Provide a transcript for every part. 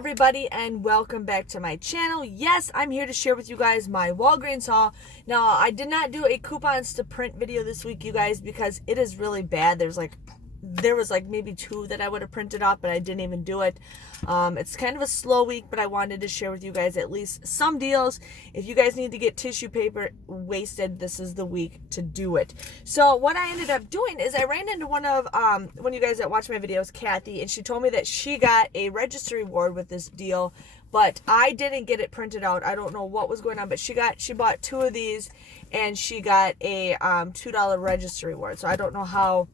everybody, and welcome back to my channel. Yes, I'm here to share with you guys my Walgreens haul. Now, I did not do a coupons to print video this week, you guys, because it is really bad. There was maybe 2 that I would have printed off, but I didn't even do it. It's kind of a slow week, but I wanted to share with you guys at least some deals. If you guys need to get tissue paper wasted, this is the week to do it. So what I ended up doing is I ran into one of you guys that watch my videos, Kathy, and she told me that she got a register reward with this deal, but I didn't get it printed out. I don't know what was going on, but she bought 2 of these, and she got a $2 register reward. So I don't know how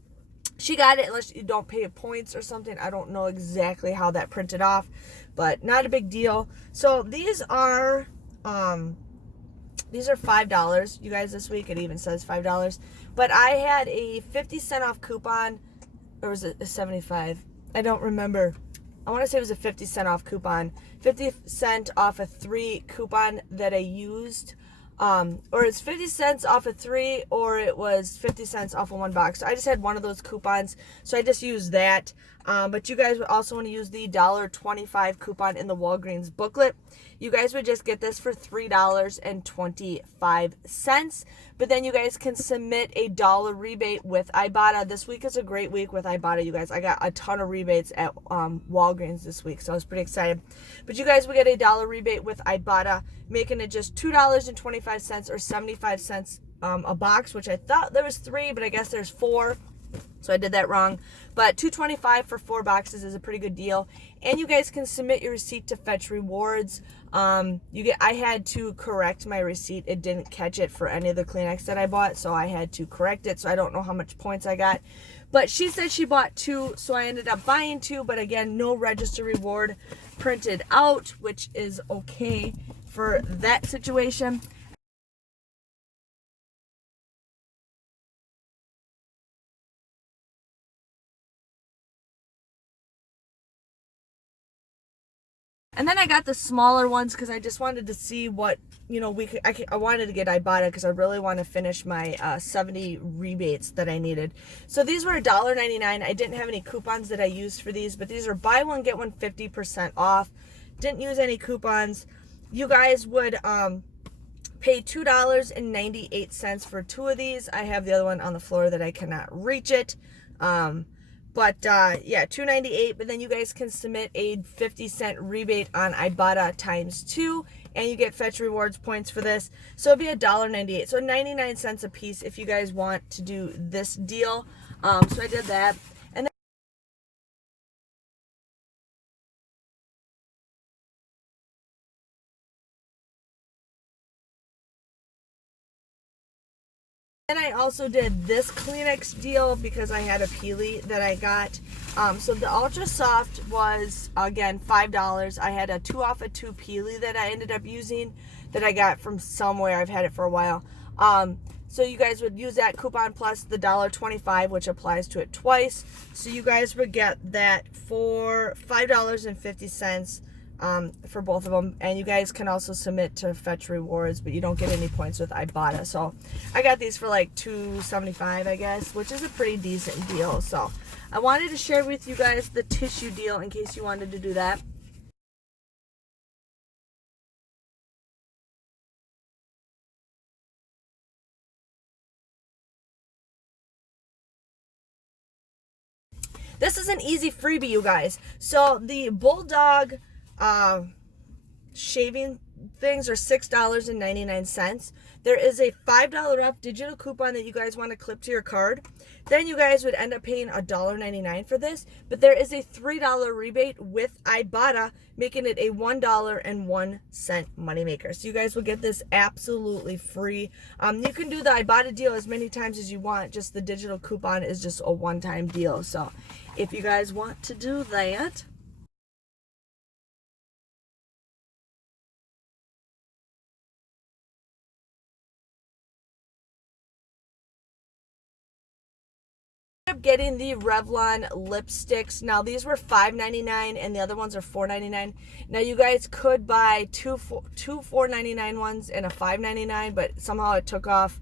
she got it unless you don't pay points or something. I don't know exactly how that printed off, but not a big deal. So these are $5, you guys, this week. It even says $5. But I had a 50-cent off coupon, or was it a 75? I don't remember. I want to say it was a 50-cent off coupon. 50 cent off a 3 coupon that I used. Or it's 50 cents off of 3, or it was 50 cents off of 1 box. So I just had one of those coupons, so I just used that. But you guys would also want to use the $1.25 coupon in the Walgreens booklet. You guys would just get this for $3.25. But then you guys can submit a $1 rebate with Ibotta. This week is a great week with Ibotta, you guys. I got a ton of rebates at Walgreens this week, so I was pretty excited. But you guys would get a $1 rebate with Ibotta, making it just $2.25 or 75 cents a box, which I thought there was 3, but I guess there's 4. So I did that wrong. But $2.25 for 4 boxes is a pretty good deal. And you guys can submit your receipt to fetch rewards. I had to correct my receipt. It didn't catch it for any of the Kleenex that I bought, so I had to correct it. So I don't know how much points I got. But she said she bought 2, so I ended up buying 2. But again, no register reward printed out, which is okay for that situation. And then I got the smaller ones because I just wanted to see what, I wanted to get Ibotta because I really want to finish my 70 rebates that I needed. So these were $1.99. I didn't have any coupons that I used for these, but these are buy one, get one 50% off. Didn't use any coupons. You guys would pay $2.98 for 2 of these. I have the other one on the floor that I cannot reach it. Yeah, $2.98, but then you guys can submit a 50-cent rebate on Ibotta times 2, and you get fetch rewards points for this. So it'd be $1.98, so 99 cents a piece if you guys want to do this deal. So I did that. And then I also did this Kleenex deal because I had a Peelie that I got. So the Ultra Soft was, again, $5. I had a 2 off of 2 Peelie that I ended up using that I got from somewhere. I've had it for a while. So you guys would use that coupon plus the $1.25, which applies to it twice. So you guys would get that for $5.50 for both of them. And you guys can also submit to fetch rewards, but you don't get any points with Ibotta. So I got these for like $2.75, I guess, which is a pretty decent deal. So I wanted to share with you guys the tissue deal in case you wanted to do that. This is an easy freebie, you guys. So the Bulldog shaving things are $6.99. There is a $5 off digital coupon that you guys want to clip to your card. Then you guys would end up paying $1.99 for this, but there is a $3 rebate with Ibotta, making it a $1.01 moneymaker. So you guys will get this absolutely free. You can do the Ibotta deal as many times as you want. Just the digital coupon is just a one-time deal. So if you guys want to do that, up getting the Revlon lipsticks. Now these were $5.99 and the other ones are $4.99. Now you guys could buy two $4.99 ones and a $5.99, but somehow it took off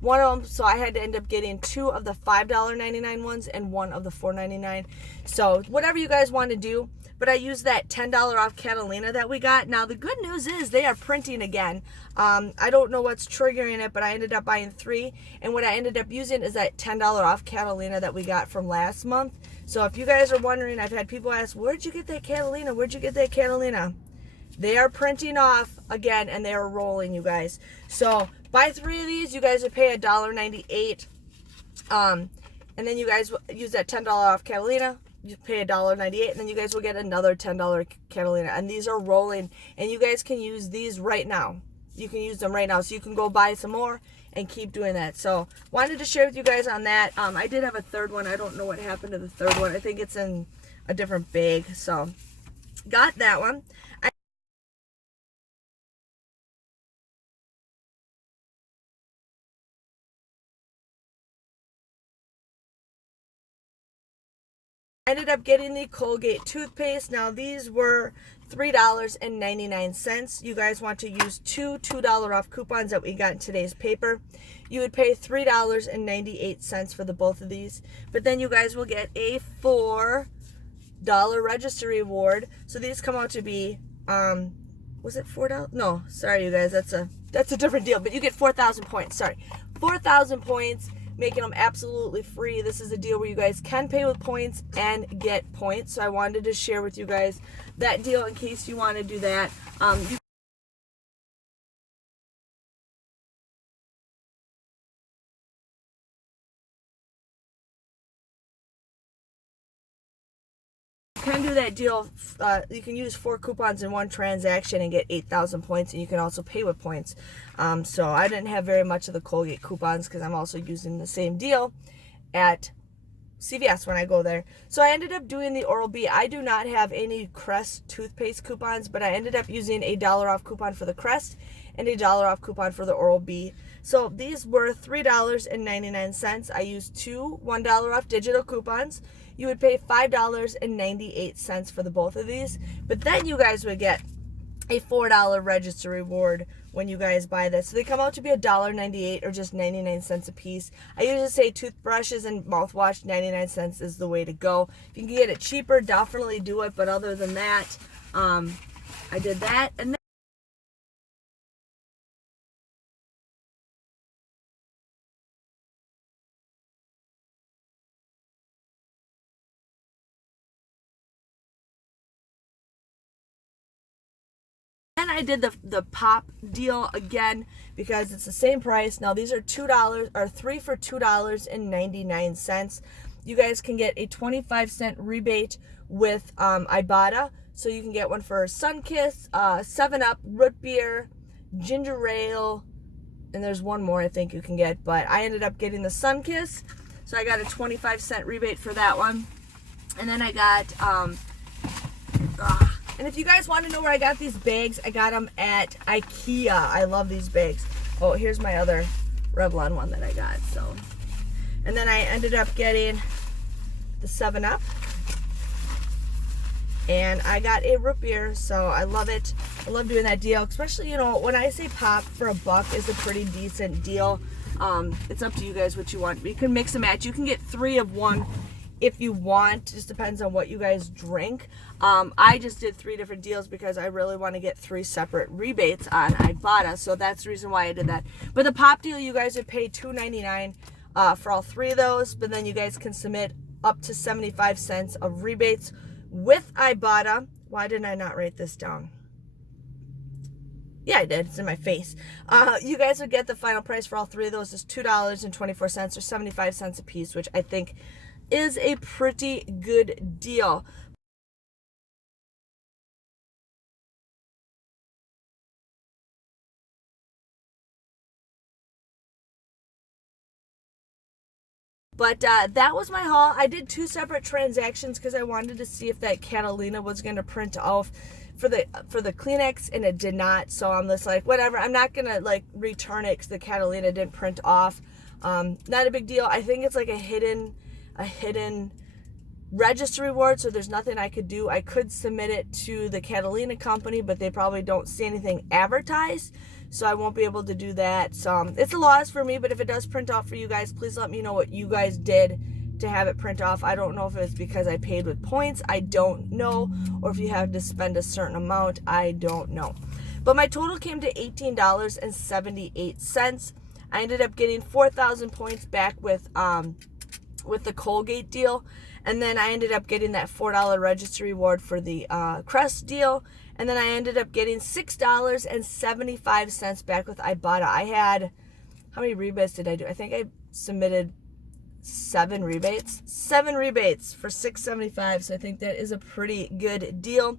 one of them, so I had to end up getting 2 of the $5.99 ones and 1 of the $4.99. So whatever you guys want to do. But I used that $10 off Catalina that we got. Now, the good news is they are printing again. I don't know what's triggering it, but I ended up buying 3. And what I ended up using is that $10 off Catalina that we got from last month. So if you guys are wondering, I've had people ask, where'd you get that Catalina? Where'd you get that Catalina? They are printing off again, and they are rolling, you guys. So buy 3 of these. You guys would pay $1.98. And then you guys use that $10 off Catalina. You pay $1.98, and then you guys will get another $10 Catalina. And these are rolling, and you guys can use these right now. You can use them right now, so you can go buy some more and keep doing that. So wanted to share with you guys on that. I did have a third one. I don't know what happened to the third one. I think it's in a different bag. So got that one. Ended up getting the Colgate toothpaste. Now these were $3.99. You guys want to use 2 $2 off coupons that we got in today's paper. You would pay $3.98 for the both of these. But then you guys will get a $4 register reward. So these come out to be was it $4? No, sorry you guys, that's a different deal. But you get 4,000 points. Sorry. 4,000 points. Making them absolutely free. This is a deal where you guys can pay with points and get points. So I wanted to share with you guys that deal in case you want to do that. You can do that deal. You can use 4 coupons in one transaction and get 8,000 points, and you can also pay with points. So I didn't have very much of the Colgate coupons because I'm also using the same deal at CVS when I go there. So I ended up doing the Oral-B. I do not have any Crest toothpaste coupons, but I ended up using a $1 off coupon for the Crest and a $1 off coupon for the Oral-B. So these were $3.99. I used 2 $1 off digital coupons. You would pay $5.98 for the both of these. But then you guys would get a $4 register reward when you guys buy this. So they come out to be $1.98 or just 99 cents a piece. I usually say toothbrushes and mouthwash, 99 cents is the way to go. If you can get it cheaper, definitely do it. But other than that, I did that. And then I did the pop deal again because it's the same price. Now these are $2 or 3 for $2.99. You guys can get a 25-cent rebate with Ibotta. So you can get one for Sunkist, 7-Up, root beer, ginger ale, and there's one more I think you can get. But I ended up getting the Sunkist, so I got a 25-cent rebate for that one. And then I got and if you guys want to know where I got these bags, I got them at IKEA. I love these bags. Oh, here's my other Revlon one that I got. So, and then I ended up getting the 7-Up. And I got a root beer, so I love it. I love doing that deal, especially, you know, when I say pop for $1 is a pretty decent deal. It's up to you guys what you want. You can mix and match. You can get 3 of one if you want. Just depends on what you guys drink. I just did 3 different deals because I really want to get 3 separate rebates on Ibotta, so that's the reason why I did that. But the pop deal, you guys would pay $2.99 for all 3 of those, but then you guys can submit up to 75 cents of rebates with Ibotta. Why didn't I not write this down? Yeah, I did. It's in my face. You guys would get the final price for all 3 of those is $2.24 or 75 cents a piece, which I think is a pretty good deal. But that was my haul. I did 2 separate transactions because I wanted to see if that Catalina was going to print off for the Kleenex, and it did not. So I'm just like, whatever. I'm not going to like return it because the Catalina didn't print off. Not a big deal. I think it's like a hidden register reward, so there's nothing I could do. I could submit it to the Catalina company, but they probably don't see anything advertised, so I won't be able to do that. So it's a loss for me, but if it does print off for you guys, please let me know what you guys did to have it print off. I don't know if it's because I paid with points, I don't know, or if you have to spend a certain amount, I don't know. But my total came to $18.78. I ended up getting 4,000 points back with the Colgate deal, and then I ended up getting that $4 registry reward for the Crest deal, and then I ended up getting $6.75 back with Ibotta. I had, how many rebates did I do? I think I submitted 7 rebates for $6.75, so I think that is a pretty good deal.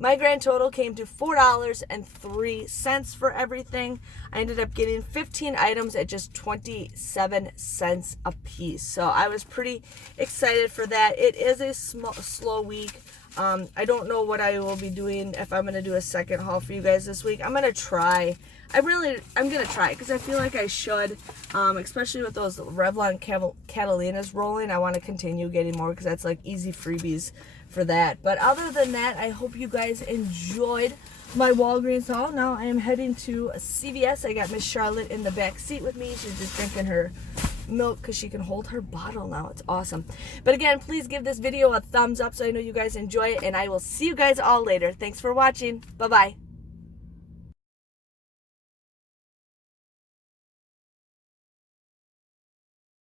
My grand total came to $4.03 for everything. I ended up getting 15 items at just 27 cents a piece. So I was pretty excited for that. It is a slow week. I don't know what I will be doing, if I'm going to do a second haul for you guys this week. I'm going to try. I'm going to try because I feel like I should, especially with those Revlon Catalinas rolling. I want to continue getting more because that's like easy freebies for that. But other than that, I hope you guys enjoyed my Walgreens haul. Now I am heading to CVS. I got Miss Charlotte in the back seat with me. She's just drinking her milk because she can hold her bottle now. It's awesome. But again, please give this video a thumbs up so I know you guys enjoy it, and I will see you guys all later. Thanks for watching. Bye-bye.